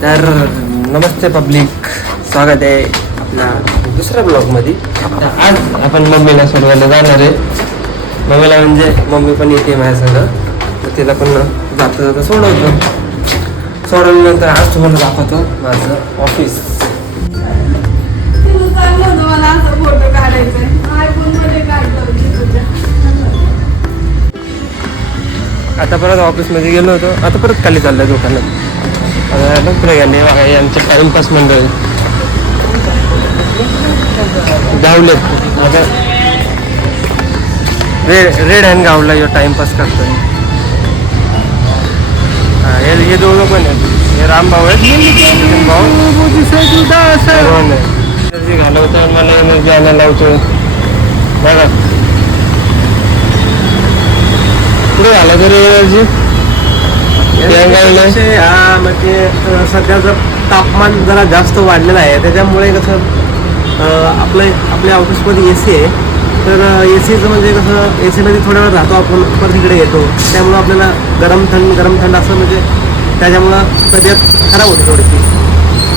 तर नमस्ते पब्लिक, स्वागत आहे आपल्या दुसऱ्या ब्लॉगमध्ये. तर आज आपण मम्मीला सोडवायला जाणार आहे. मम्मीला म्हणजे मम्मी पण येते माझ्या संग, तर तिला पण जाता जाता सोडवल्यानंतर आज तुम्हाला दाखवतो माझं ऑफिस. आता परत ऑफिसमध्ये गेलो होतो, आता परत खाली चाललंय दुकानात. आता पुढे गेले यांचे टाइमपास मंडळ गावलेत. आता रेड हँड गावला यो टाइमपास करतोय. हे दोघं पण आहेत, हे रामभाऊ आहेत, एनर्जी घालवतो, मला एनर्जी आणायला लावतो. बघा पुढे झाला तरी एनर्जी. हा म्हणजे सध्याचं तापमान जरा जास्त वाढलेलं आहे, त्याच्यामुळे कसं आपल्या ऑफिसमध्ये AC आहे. तर ACचं म्हणजे कसं ACमध्ये थोड्या वेळ राहतो आपण, परत तिकडे येतो, त्यामुळं आपल्याला गरम थंड असं म्हणजे त्याच्यामुळं तब्येत खराब होते थोडीशी.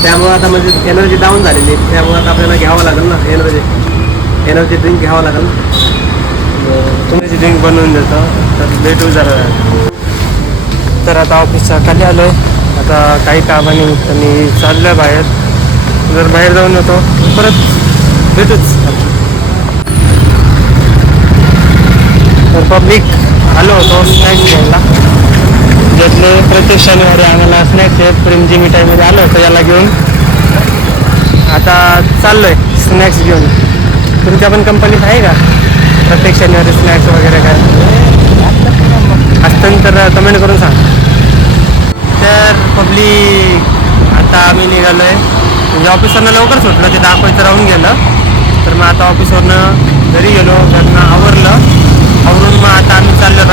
त्यामुळं आता म्हणजे एनर्जी डाऊन झालेली आहे, त्यामुळं आता आपल्याला घ्यावं लागेल ना एनर्जी ड्रिंक घ्यावं लागेल. तुम्ही ड्रिंक बनवून देतो, तर भेटू जरा. तर आता ऑफिसच्या खाली आलो आहे. आता काही कामानिमित्ताने चाललो आहे बाहेर. जर बाहेर जाऊन येतो परत भेटूच. तर पब्लिक आलो होतो स्नॅक्स घ्यायला. ज्यातले प्रत्येक शनिवारी आम्हाला स्नॅक्स आहेत. प्रेमजी मिठाईमध्ये आलो होतो याला घेऊन. आता चाललो आहे स्नॅक्स घेऊन. तुमच्या पण कंपनीत आहे का प्रत्येक शनिवारी स्नॅक्स वगैरे काय असतं तर कमेंट करून सांग. तर पब्लिक आता आम्ही निघालो आहे, म्हणजे ऑफिसवरनं लवकर सुटलं, ते दाखवायचं राहून गेलं. तर मग आता ऑफिसवरनं घरी गेलो, घरनं आवरून मग आता आम्ही चाललो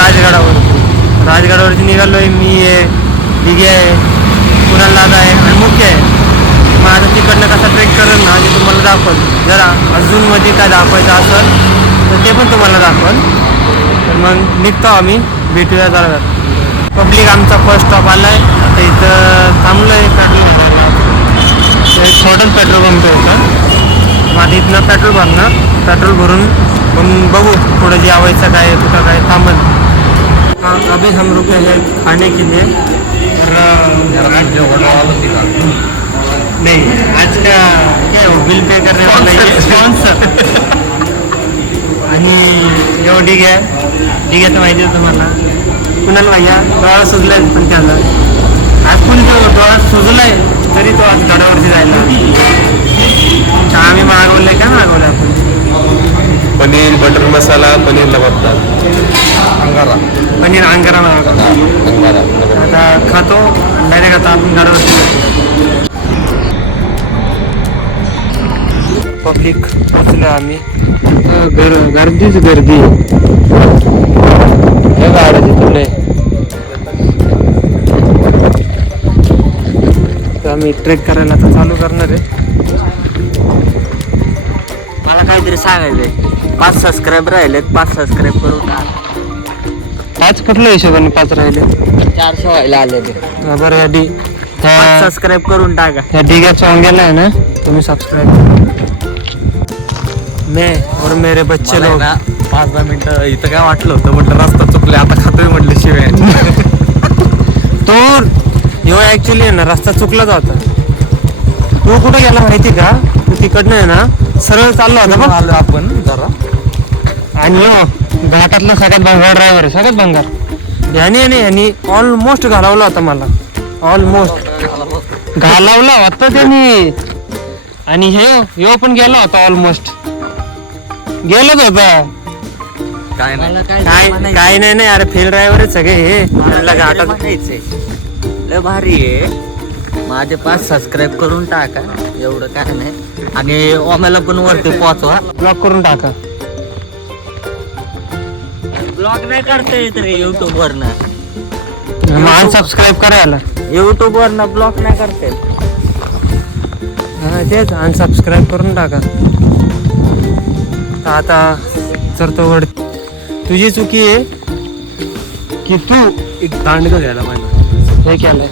राजगडावरती निघालो आहे. मी आहे, दिघे आहे, कुणाल दादा आहे आणि मुख्य आहे. मग आता तिकडनं कसा ट्रेक करेल ना ते तुम्हाला दाखवल. जरा अजूनमध्ये काय दाखवायचं असेल तर ते पण तुम्हाला दाखवल. तर मग निघतो आम्ही, भेटूया जरा. पब्लिक आमचा फर्स्ट स्टॉप आला आहे. आता इथं थांबलो आहे पेट्रोल भरायला. एक छोटंच पेट्रोल पंप आहे इथं. मग आता इथनं पेट्रोल भरून मग बघू पुढे जे यावायचं काय कुठं काय थांबन. अभी हम रुके हैं खाने के लिए. नहीं आज का क्या हो, बिल पे करने वाला स्पॉन्सर. आणि एवढं ठीक आहे तर माहिती आहे तुम्हाला. कुणाला भैया डोळा सुजलाय, पण त्याला आज पण तो डोळा सुजलाय तरी तो आज गडावरती जायला. आम्ही मागवलंय, काय मागवलं आपण? पनीर बटर मसाला, पनीर लबाबदार, पनीर अंगारा मागवला. आता खातो डायरेक्ट. आता आपण गडावरती पब्लिक पोचलो आम्ही. गर्दीच गर्दी गाड्याची तुले. तर आम्ही ट्रेक करायला आता चालू करणार आहे. मला काहीतरी सांगायचंय. 5 सबस्क्राईब राहिलेत, 5 सबस्क्राईब करून टाक. 5 कुठल्या हिशोबाने 5 राहिले? 400 व्हायला आले ते. बरं या 5 सबस्क्राईब करून टाका. या डिग्या चौंग्याला आहे ना, तुम्ही सबस्क्राईब. मैं और मेरे बच्चे लोग 5-10 मिनिटं इथं काय वाटलं होतं, म्हटलं रस्ता चुकले, आता खातोय म्हटलं शिवाय. तो ह्यो ऍक्च्युली आहे ना रस्ता चुकलाच होता. तू कुठे गेला माहिती का? तू तिकडनं आहे ना सरळ चाललो होता बघ. आलो आपण जरा, आणि घाटातला सगळ्यात भंगार ड्रायव्हर आहे, सगळ्यात भंगार. याने ऑलमोस्ट घालवला होता मला. ऑलमोस्ट घालवला होता त्याने. आणि ह्यो पण गेला होता, ऑलमोस्ट गेलच होता. काय नाही अरे फेल ड्रायव्हर आहे सगळे हे. घाटात लय भारी आहे. माझे 5 सबस्क्राईब करून टाका, एवढं काय नाही. आणि आम्हाला पण वरती पोहोचवा. ब्लॉक करून टाका. ब्लॉग नाही करता येत रे युट्यूब वरनं. अनसबस्क्राईब करायला युट्यूब वरनं ब्लॉग नाही करता येत. तेच अनसबस्क्राईब करून टाका. आता जर तो तुझी चुकी आहे की तू एक दांडगा घ्यायला पाहिजे. हे केलंय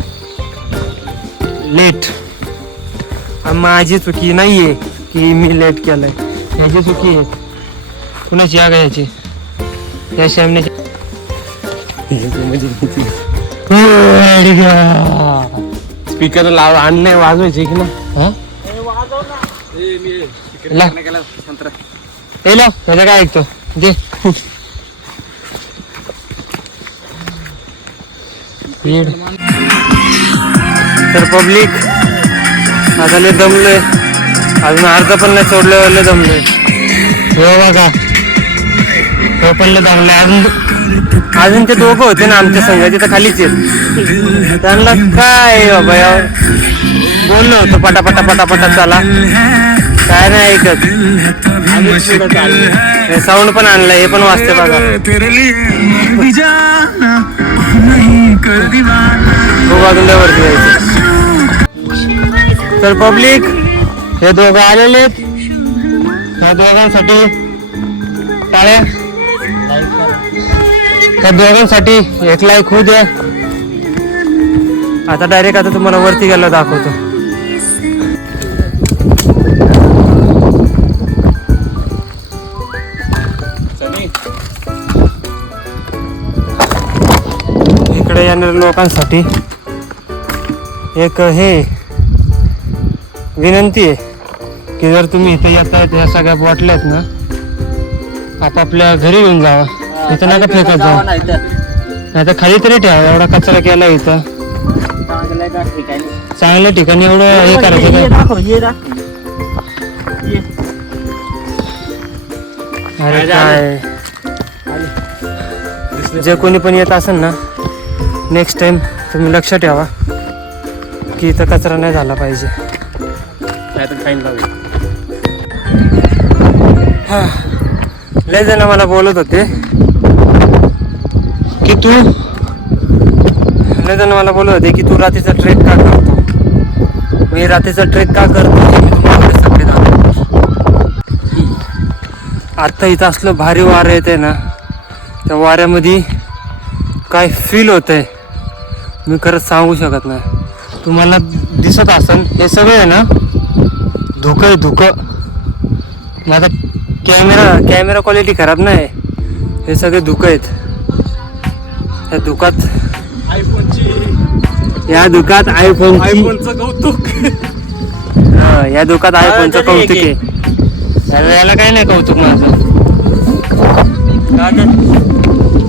लेट. माझी चुकी नाहीये की मी लेट केलंय, याची चुकी आहे. कुणाची आग याची? या श्यामने स्पीकर लाव आणले वाजवायचे की ना. त्याचा काय ऐकतो दे. तर पब्लिक आता लय दमलोय, अजून अर्ध पण नाही सोडलं, लय दमलोय. हो बघा, हो पण लय दमलोय. अजून ते दोघं होते ना आमच्या संघ, तिथं खालीच आहेत. त्यांना काय बाबा यावर बोललो होतो पटापटा पटापटा चला, काय नाही ऐकत. साऊंड पण आणलाय, हे पण वाजते बघा. खूप अजून वरती जायचं. तर पब्लिक हे दोघं आलेले आहेत, ह्या दोघांसाठी टाळ्या. त्या दोघांसाठी एक लाईक होऊ द्या. आता डायरेक्ट आता तुम्हाला वरती गेला दाखवतो. इकडे येणाऱ्या लोकांसाठी एक हे विनंती आहे की जर तुम्ही इथे येतायत, ह्या सगळ्या बॉटल्या आहेत ना, आपापल्या घरी घेऊन जावा. इथं नका फेकत जावा, नाही तर खाली तरी ठेवा. एवढा कचरा केला इथं, चांगल्या ठिकाणी एवढं हे करायचं काय? अरे काय, जे कोणी पण येत असेल ना, नेक्स्ट टाइम तुम्ही लक्ष ठेवा की इथं कचरा नाही झाला पाहिजे, नाही तर फाईन लावेल. लय जण मला बोलत होते की तू रात्रीचा ट्रेक का करतो. मी रात्रीचा ट्रेक का करतो हे मी तुम्हाला सगळे दाखवतो. आत्ता इथं असलं भारी वारं येते ना, त्या वाऱ्यामध्ये काय फील होतंय मी खरंच सांगू शकत नाही. तुम्हाला दिसत असेल हे सगळं आहे ना, धुकं आहे धुकं. माझा कॅमेरा क्वालिटी खराब नाही, हे सगळे धुकं आहेत. या दुकात आयफोनचं कौतुक. या दुकात आयफोनचं कौतुक आहे. याला काय नाही कौतुक माझं.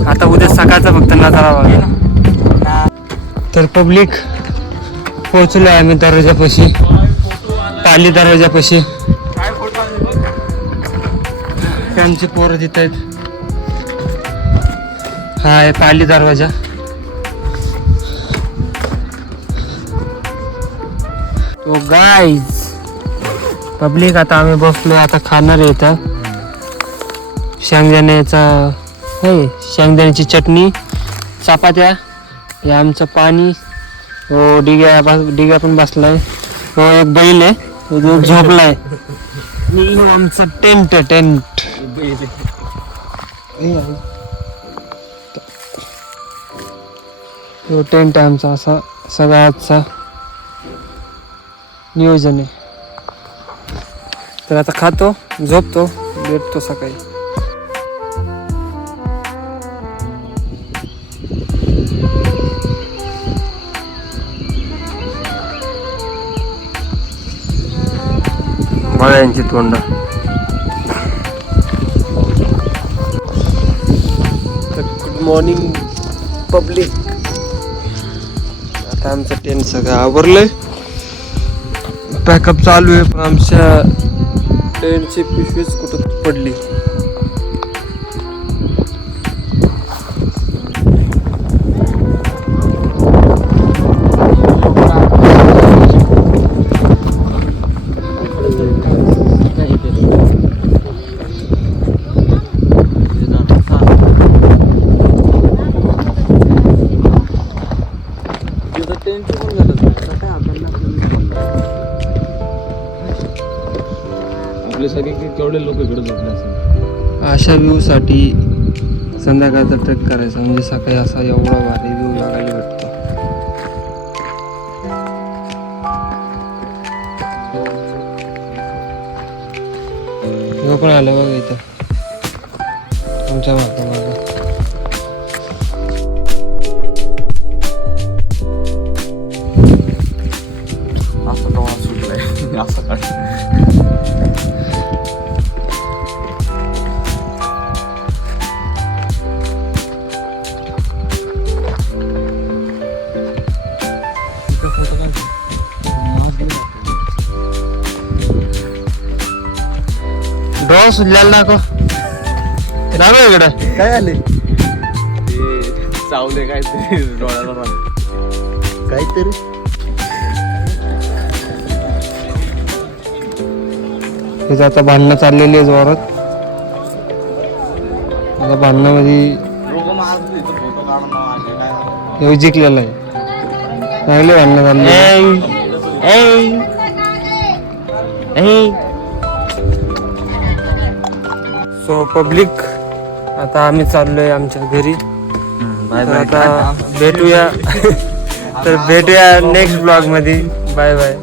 आता उद्या सकाळचा फक्त नजारा बघा. तर पब्लिक पोहोचलो आहे आम्ही दरवाजापाशी, पाली दरवाजापाशी. आमची पोरं तिथं आहेत. हा आहे पाली दरवाजा. तो गाईज पब्लिक आता आम्ही बसलो, आता खाणार आहे इथं शेंगदाण्याची चटणी, चपात्या, हे आमचं पाणी. हो डिग्या पण बसलाय. हो एक बैल आहे, तो झोपलाय. आमचं टेंट तो टेंट आहे आमचा. असा सगळा आजचा नियोजन आहे. तर आता खातो, झोपतो, भेटतो सकाळी. बघा यांची तोंड. Good morning public. आता आमचं टेंट सगळं आवरलंय, पॅकअप चालू आहे. पण आमच्या टेंटची पिशवीच कुठं पडली. अशा व्ह्यू साठी संध्याकाळचा ट्रेक करायचा म्हणजे सकाळी असा एवढा भारी व्ह्यू लागायला भेटतो. पण आलं बघा इथं आमच्या मागं असं डोळा सुटलाय असं काय. डोळा सुटल्याला दाखव दाखव इकडं काय आले चावले काहीतरी डोळ्याला काहीतरी तिथं आता भांडणं चाललेली आहे जोरात. आता भांडणामध्ये हे जिंकलेला आहे. चांगले भांडणं चालले. सो पब्लिक आता आम्ही चाललोय आमच्या घरी. बाय तर आता भेटूया तर भेटूया नेक्स्ट ब्लॉग मध्ये. Bye bye.